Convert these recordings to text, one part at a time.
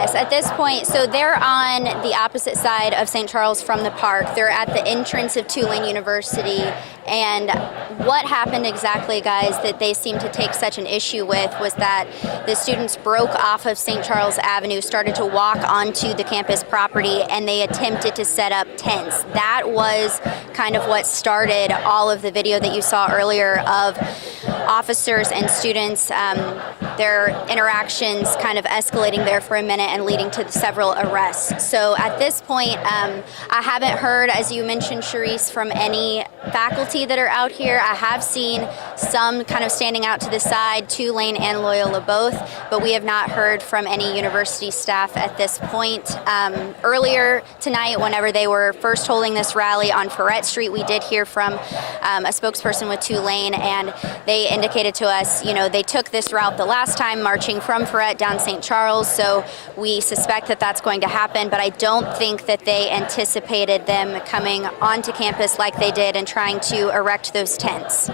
Yes, at this point, so they're on the opposite side of St. Charles from the park. They're at the entrance of Tulane University. And what happened exactly, guys, that they seem to take such an issue with was that the students broke off of St. Charles Avenue, started to walk onto the campus property, and they attempted to set up tents. That was kind of what started all of the video that you saw earlier of officers and students, their interactions kind of escalating there for a minute and leading to several arrests. So at this point, I haven't heard, as you mentioned, Charisse, from any faculty that are out here. I have seen some kind of standing out to the side, Tulane and Loyola both, but we have not heard from any university staff at this point. Earlier tonight, whenever they were first holding this rally on Freret Street, we did hear from a spokesperson with Tulane, and they indicated to us, you know, they took this route the last time, marching from Freret down St. Charles, so we suspect that that's going to happen, but I don't think that they anticipated them coming onto campus like they did and trying to erect those tents.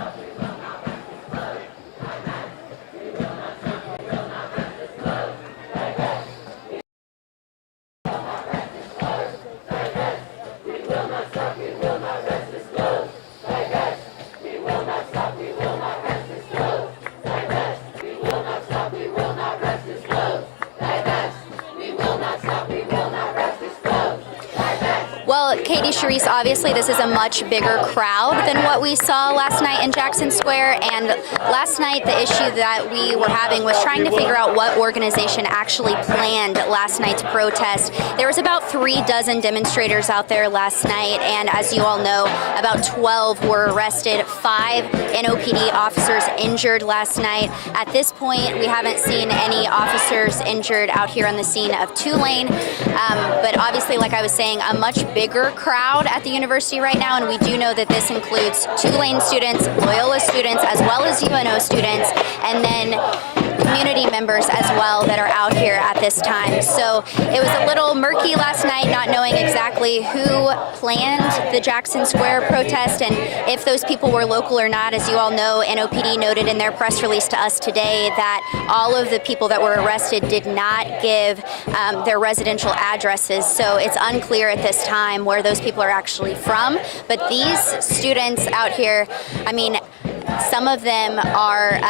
Well, Katie, Charisse, obviously this is a much bigger crowd than what we saw last night in Jackson Square, and last night the issue that we were having was trying to figure out what organization actually planned last night's protest. There was about 36 demonstrators out there last night, and as you all know, about 12 were arrested, 5 NOPD officers injured last night. At this point, we haven't seen any officers injured out here on the scene of Tulane, but obviously, like I was saying, a much bigger crowd at the university right now, and we do know that this includes Tulane students, Loyola students, as well as UNO students, and then community members as well that are out here at this time. So it was a little murky last night, not knowing exactly who planned the Jackson Square protest and if those people were local or not. As you all know, NOPD noted in their press release to us today that all of the people that were arrested did not give their residential addresses, so it's unclear at this time where those people are actually from. But these students out here, I mean, some of them are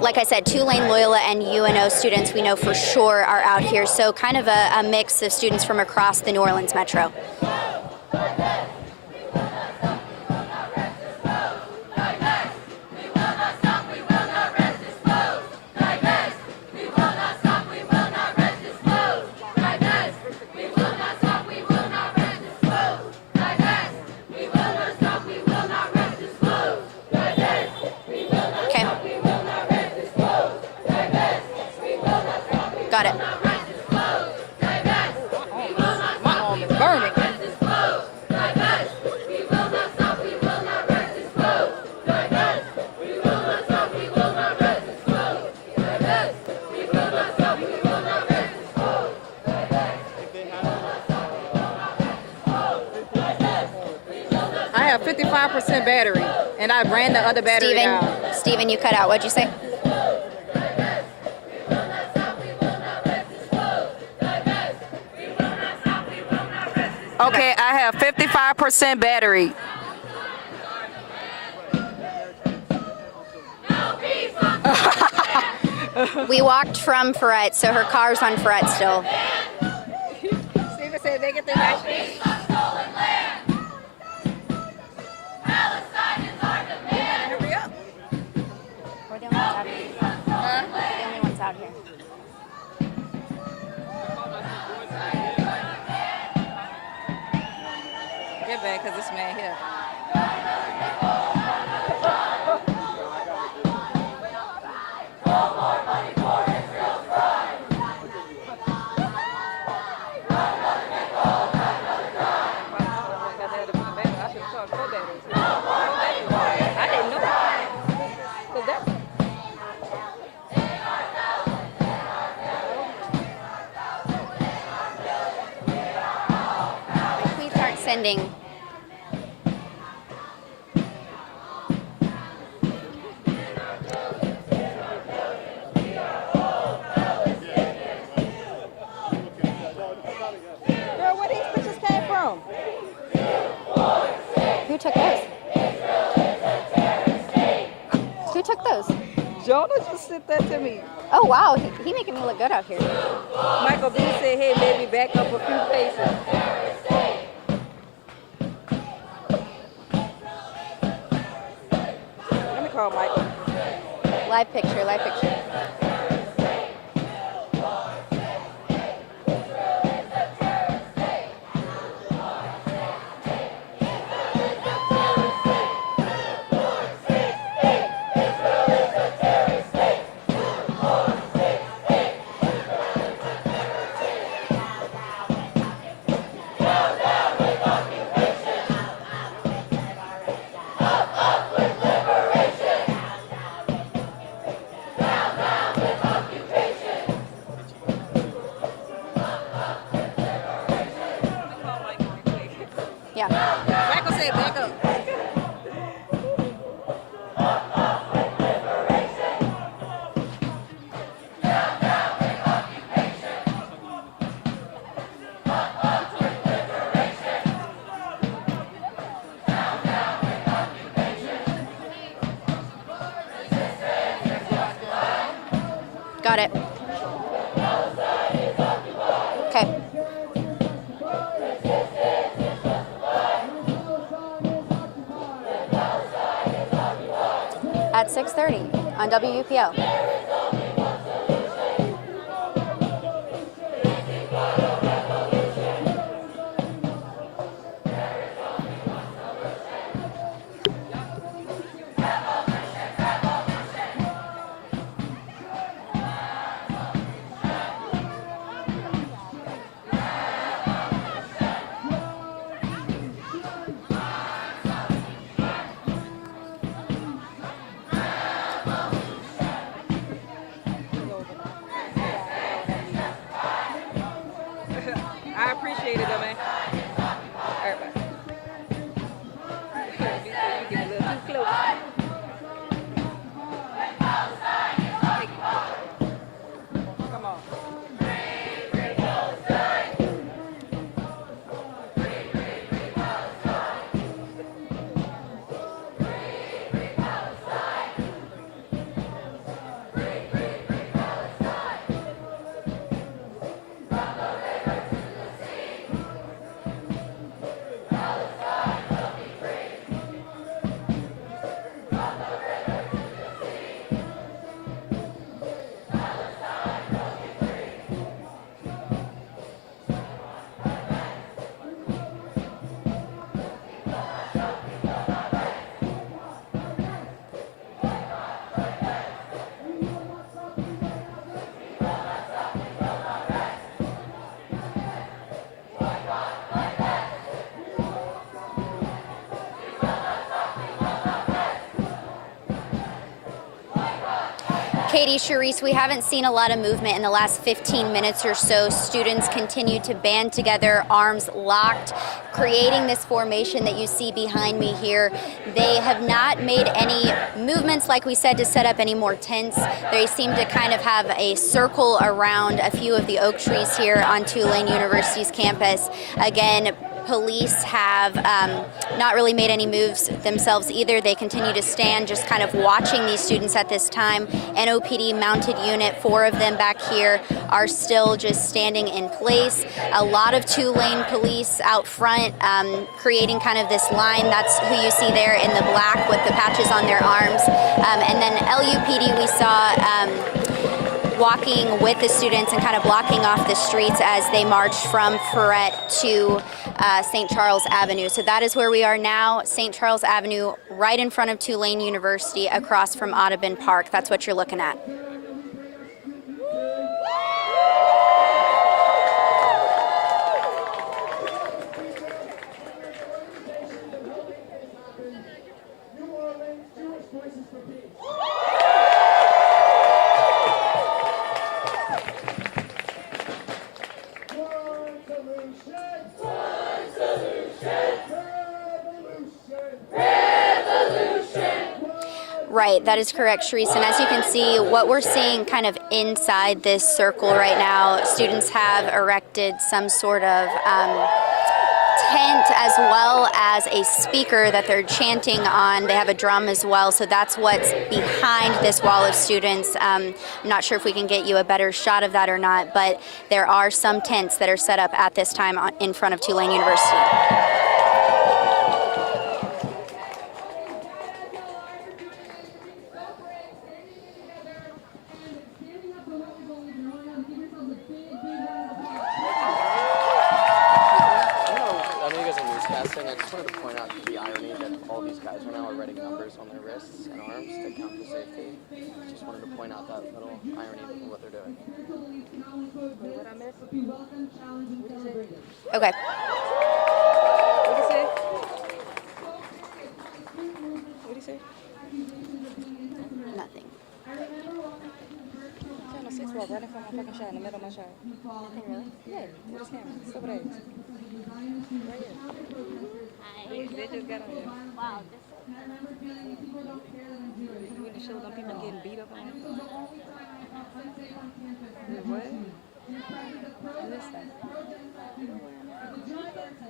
like I said, Tulane, Loyola, and UNO students we know for sure are out here, so kind of a mix of students from across the New Orleans metro. Got it. My arm is burning. I have 55% battery, and I ran the other battery down. Steven, you cut out. What'd you say? Okay, I have 55% battery. We walked from Freret, so her car's on Freret still. Steven said they get their battery. Hurry up. We're the only ones out here. Huh? We're the only ones out here. Get back, because this man here. I didn't know. Tweets aren't sending. Jonah just sent that to me. Oh, wow. He making me look good out here. Michael B said, hey, maybe back up a few paces. Let me call Michael. Live picture, live picture. Yeah. Michael said back up. Got it. Okay. At 6:30 on WUPL. I appreciate it, though, man. Everybody. You get a little too close. Come on. Katie, Charisse, we haven't seen a lot of movement in the last 15 minutes or so. Students continue to band together, arms locked, creating this formation that you see behind me here. They have not made any movements, like we said, to set up any more tents. They seem to kind of have a circle around a few of the oak trees here on Tulane University's campus. Again, police have not really made any moves themselves either. They continue to stand just kind of watching these students at this time. NOPD mounted unit, 4 of them back here, are still just standing in place. A lot of Tulane police out front creating kind of this line. That's who you see there in the black with the patches on their arms. And then LUPD we saw walking with the students and kind of blocking off the streets as they marched from Freret to St. Charles Avenue. So that is where we are now, St. Charles Avenue, right in front of Tulane University, across from Audubon Park. That's what you're looking at. Right, that is correct, Charisse. And as you can see, what we're seeing kind of inside this circle right now, students have erected some sort of tent as well as a speaker that they're chanting on. They have a drum as well, so that's what's behind this wall of students. I'm not sure if we can get you a better shot of that or not, but there are some tents that are set up at this time in front of Tulane University. I just wanted to point out the irony that all these guys right now are writing numbers on their wrists and arms to count for safety. Just wanted to point out that little irony of what they're doing. What I missed? Okay. What did he say? What did he say? Nothing. Channel 6 walk right in front of my fucking shot, in the middle of my shot. Okay, really? Yeah, where's the camera? It's over there. Right here. They just got on there. Wow. You wouldn't show them people getting beat up on. What? Listen.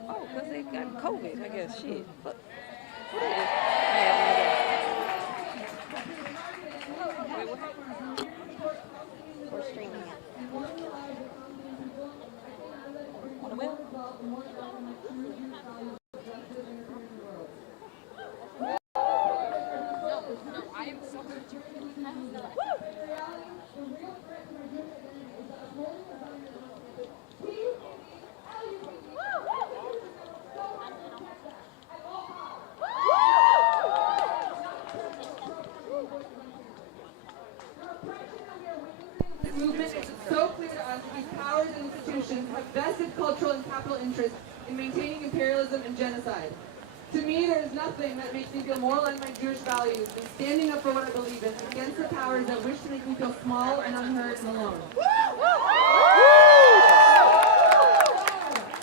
Oh, because they got COVID, I guess. Shit. What is it? I have no idea. Wait, what? We're streaming it. On the web? Movement is so clear to us that these powers and institutions have vested cultural and capital interests in maintaining imperialism and genocide. To me, there is nothing that makes me feel more like my Jewish values than standing up for what I believe in against the powers that wish to make me feel small and unheard and alone. We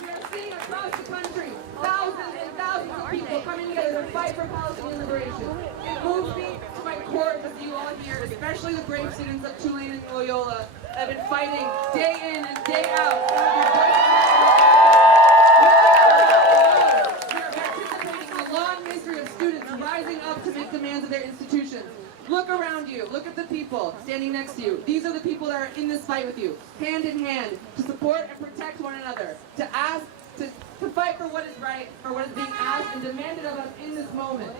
are seeing across the country thousands and thousands of people coming together to fight for Palestinian liberation. It moves me to my core to see you all here, especially the brave students of Tulane and Loyola that have been fighting day in and day out. We are participating in a long history of students rising up to make demands of their institutions. Look around you. Look at the people standing next to you. These are the people that are in this fight with you, hand in hand, to support and protect one another, to ask, to fight for what is right, for what is being asked and demanded of us in this moment.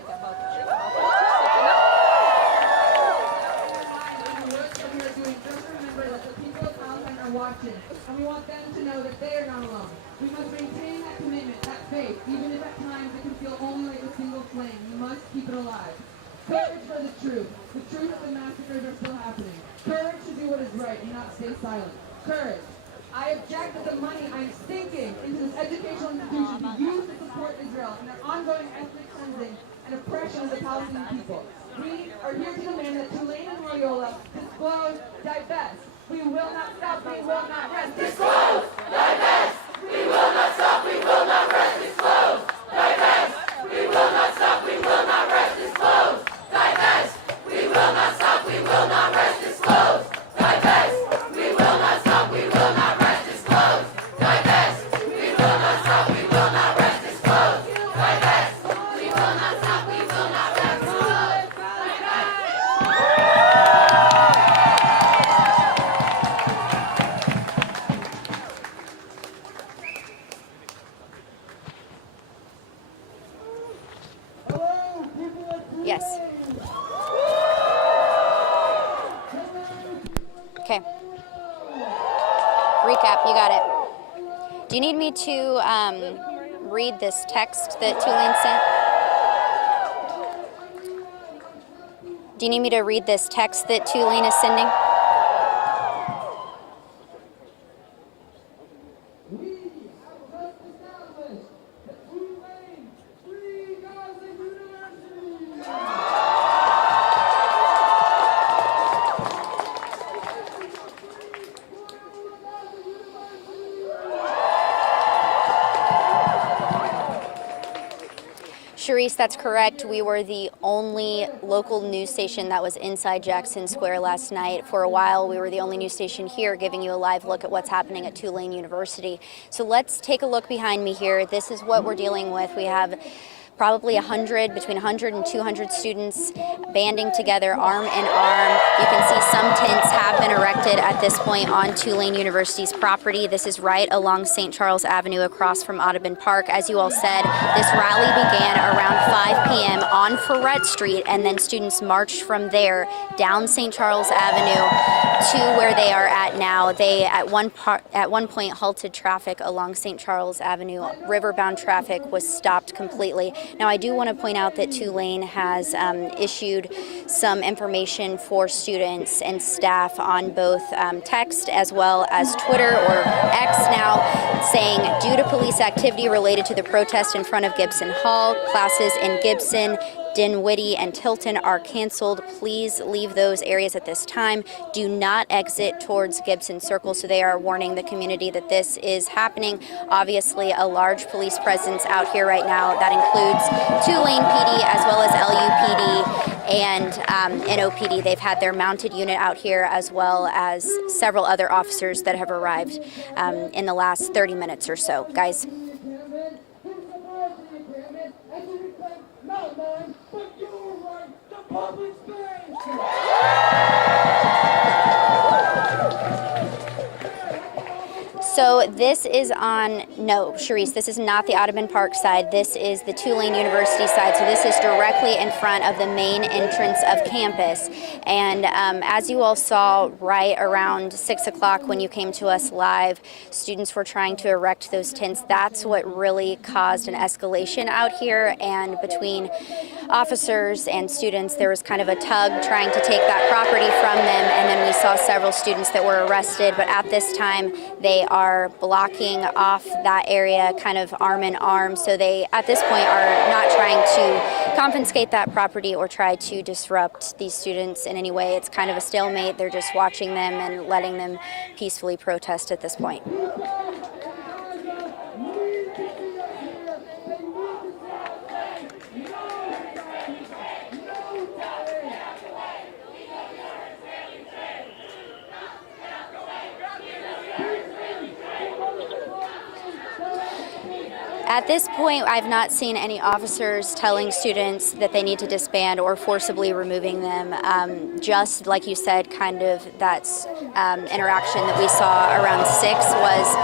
Just remember that the people of Palestine are watching, and we want them to know that they are not alone. We must maintain that commitment, that faith, even if at times it can feel only like a single flame. We must keep it alive. Courage for the truth that the massacres are still happening. Courage to do what is right and not stay silent. Courage. I object that the money I'm sinking into this educational institution be used to support Israel and their ongoing ethnic cleansing and oppression of the Palestinian people. We are here to demand that Tulane and Loyola disclose, divest. We will not stop, we will not rest. Disclose, divest. We will not stop, we will not rest. Disclose, divest. We will not stop, we will not rest. Disclose, divest. We will not stop, we will not rest. Disclose, divest. We will not stop, we will not rest. Disclose, divest. We will not stop, we will not rest. Disclose, divest. We will not stop, we will not rest. Yes. Okay. Recap, you got it. Do you need me to read this text that Tulane sent? Do you need me to read this text that Tulane is sending? Sharice, that's correct. We were the only local news station that was inside Jackson Square last night. For a while, we were the only news station here giving you a live look at what's happening at Tulane University. So let's take a look behind me here. This is what we're dealing with. We have probably between 100 and 200 students banding together arm in arm. You can see some tents have been erected at this point on Tulane University's property. This is right along St. Charles Avenue across from Audubon Park. As you all said, this rally began around 5 p.m. on Freret Street, and then students marched from there down St. Charles Avenue to where they are at now. They at one point halted traffic along St. Charles Avenue. Riverbound traffic was stopped completely. Now, I do want to point out that Tulane has issued some information for students and staff on both text as well as Twitter, or X now, saying, due to police activity related to the protest in front of Gibson Hall, classes in Gibson, Dinwiddie, and Tilton are canceled. Please leave those areas at this time. Do not exit towards Gibson Circle. So they are warning the community that this is happening. Obviously, a large police presence out here right now. That includes Tulane PD as well as LUPD and NOPD. They've had their mounted unit out here, as well as several other officers that have arrived in the last 30 minutes or so. Guys. So this is Sharice, this is not the Audubon Park side. This is the Tulane University side. So this is directly in front of the main entrance of campus. And as you all saw right around 6 o'clock when you came to us live, students were trying to erect those tents. That's what really caused an escalation out here. And between officers and students, there was kind of a tug trying to take that property from them. And then we saw several students that were arrested. But at this time, they are blocking off that area kind of arm in arm. So they, at this point, are not trying to confiscate that property or try to disrupt these students in any way. It's kind of a stalemate. They're just watching them and letting them peacefully protest at this point. At this point, I've not seen any officers telling students that they need to disband or forcibly removing them. Just like you said, kind of that interaction that we saw around 6 was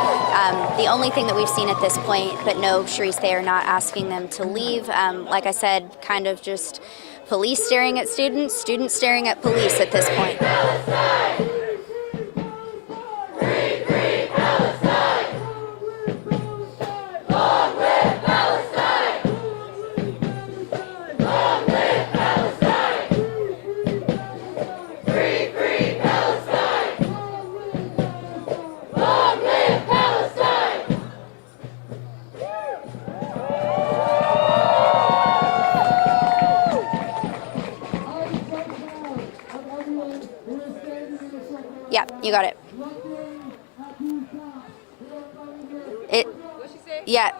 the only thing that we've seen at this point. But no, Sharice, they are not asking them to leave. Like I said, kind of just police staring at students, students staring at police at this point. Yeah, you got it. Yeah.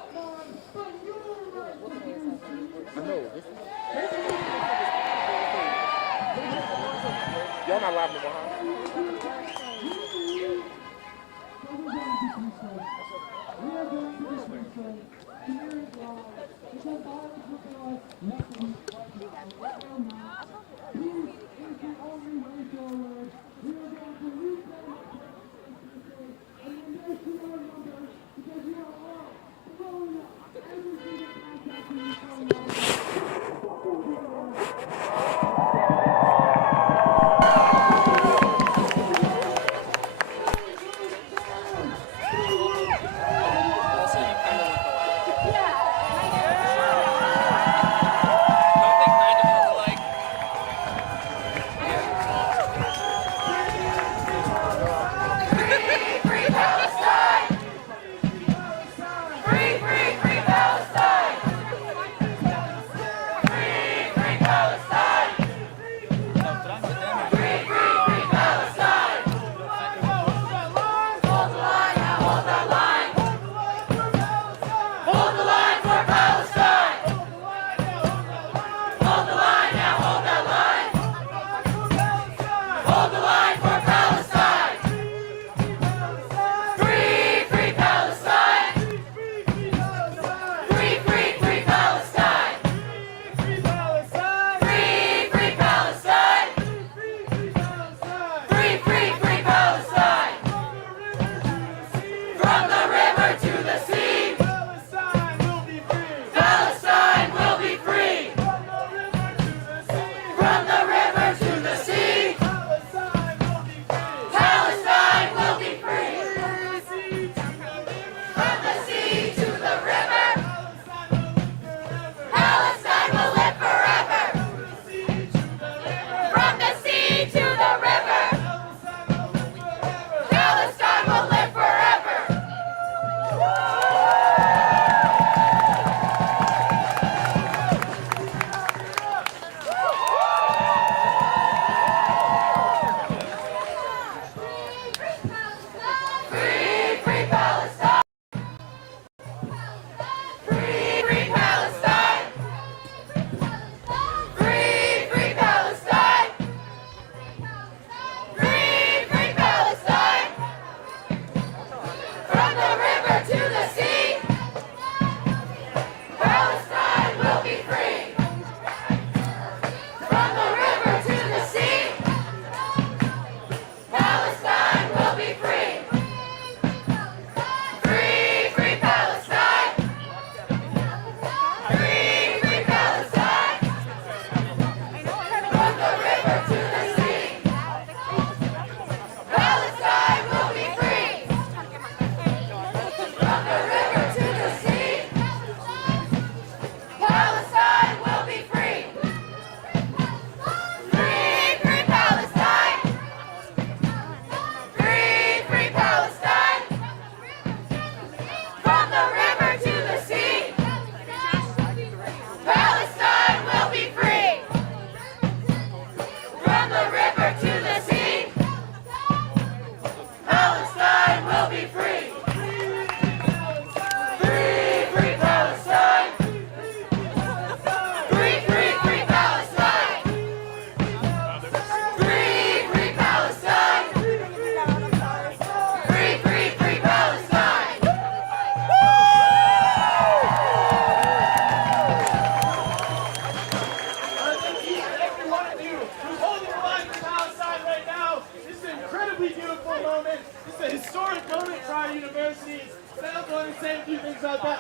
Y'all not live no more, huh?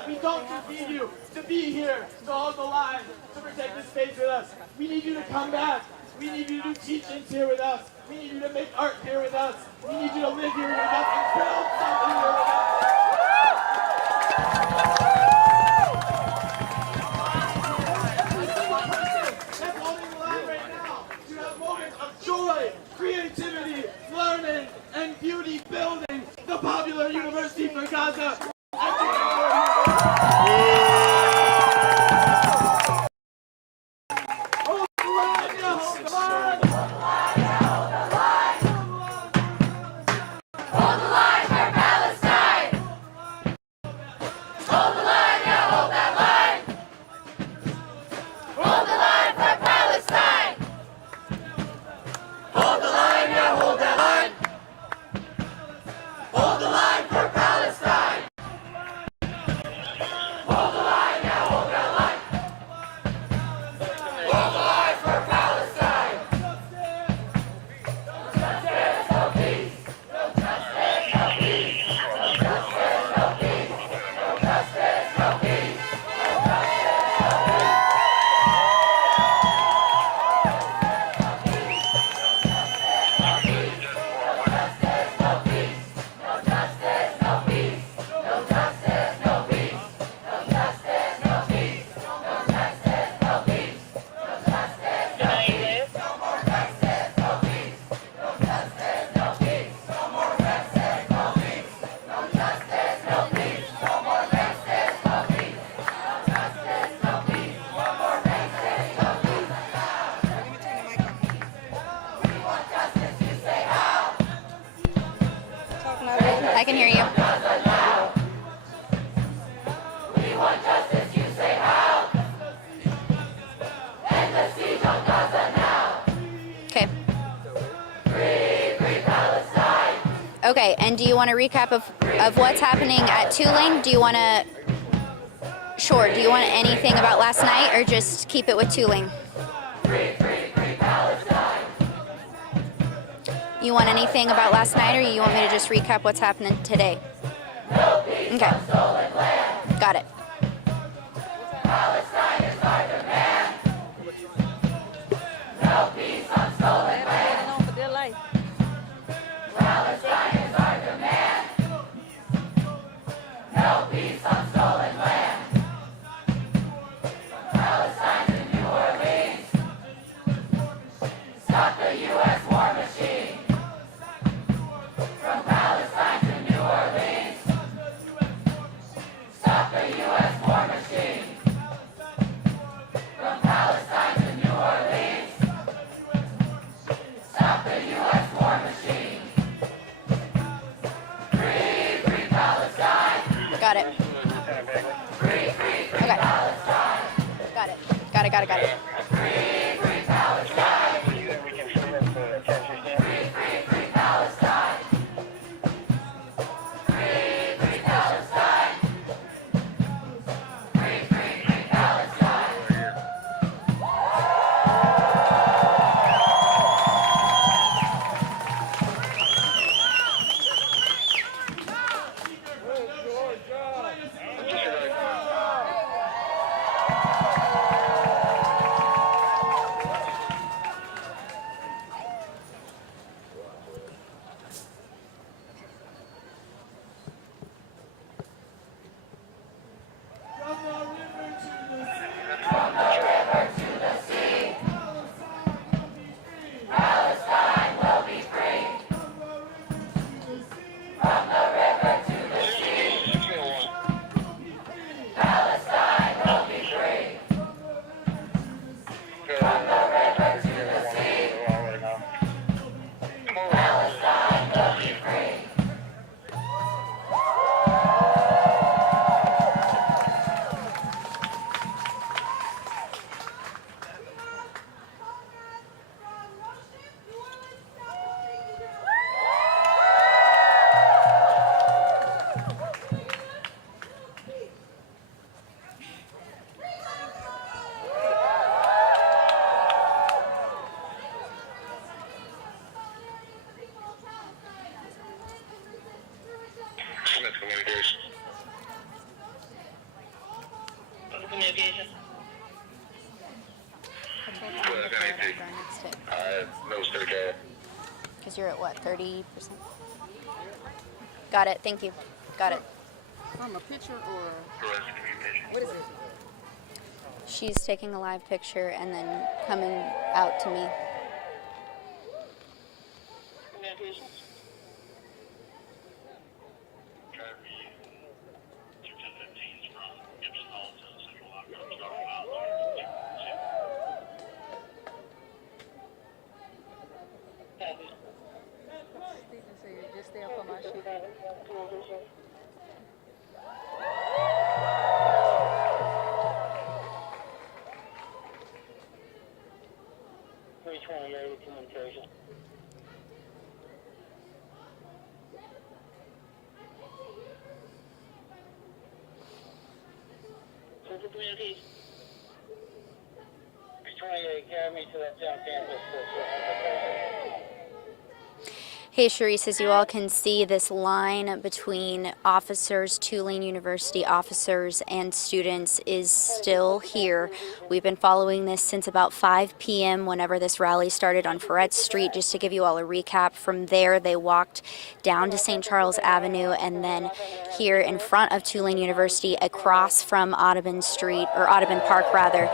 We don't just need you to be here, to hold the line, to protect the space with us. We need you to come back. We need you to do teach-ins here with us. We need you to make art here with us. We need you to live here with us and build something here with us. That's holding the line right now. To have moments of joy, creativity, learning, and beauty building the popular University for Gaza. I can hear you. Okay. Okay, and do you want a recap of what's happening at Tulane? Do you want to... Sure, do you want anything about last night or just keep it with Tulane? You want anything about last night, or you want me to just recap what's happening today? Okay. Got it. Palestine is our demand. No peace on stolen land. Palestine is our demand. No peace on stolen land. Palestine to New Orleans. Stop the U.S. war machine. From Palestine to New Orleans. Stop the U.S. war machine. From Palestine to New Orleans. Stop the U.S. war machine. Free, free Palestine. Got it. Free, free, free Palestine. Got it. Got it, got it, got it. Free, free Palestine. Free, free, free Palestine. Free, free Palestine. Free, free, free Palestine. Communication. Communication. No stick. Because you're at what, 30%? Got it, thank you. Got it. From a picture or Communication. what is it? She's taking a live picture and then coming out to me. Communication. Stephen said, just stay up on my shit. Communication. Central Communication. 28, carry me to that down campus. Hey, Sharice, as you all can see, this line between officers, Tulane University officers, and students is still here. We've been following this since about 5 p.m. whenever this rally started on Freret Street. Just to give you all a recap, from there they walked down to St. Charles Avenue, and then here in front of Tulane University, across from Audubon Street, or Audubon Park rather,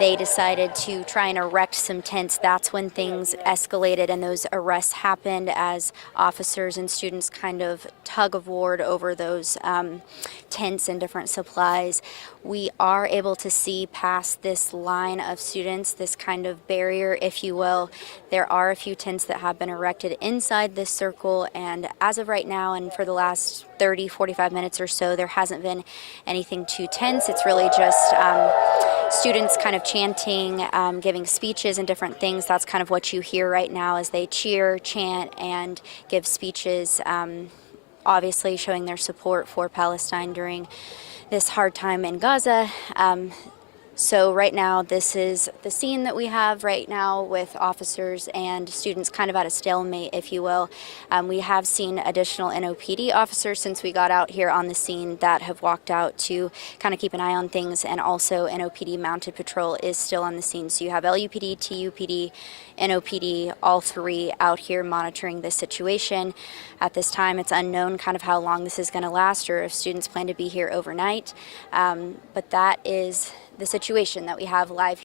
they decided to try and erect some tents. That's when things escalated and those arrests happened as officers and students kind of tug of war over those tents and different supplies. We are able to see past this line of students, this kind of barrier, if you will. There are a few tents that have been erected inside this circle, and as of right now and for the last 30-45 minutes or so, there hasn't been anything too tense. It's really just students kind of chanting, giving speeches and different things. That's kind of what you hear right now as they cheer, chant, and give speeches, obviously showing their support for Palestine during this hard time in Gaza. So right now, this is the scene that we have right now with officers and students kind of at a stalemate, if you will. We have seen additional NOPD officers since we got out here on the scene that have walked out to kind of keep an eye on things, and also NOPD mounted patrol is still on the scene. So you have LUPD, TUPD, NOPD, all three out here monitoring this situation. At this time, it's unknown kind of how long this is going to last or if students plan to be here overnight, but that is the situation that we have live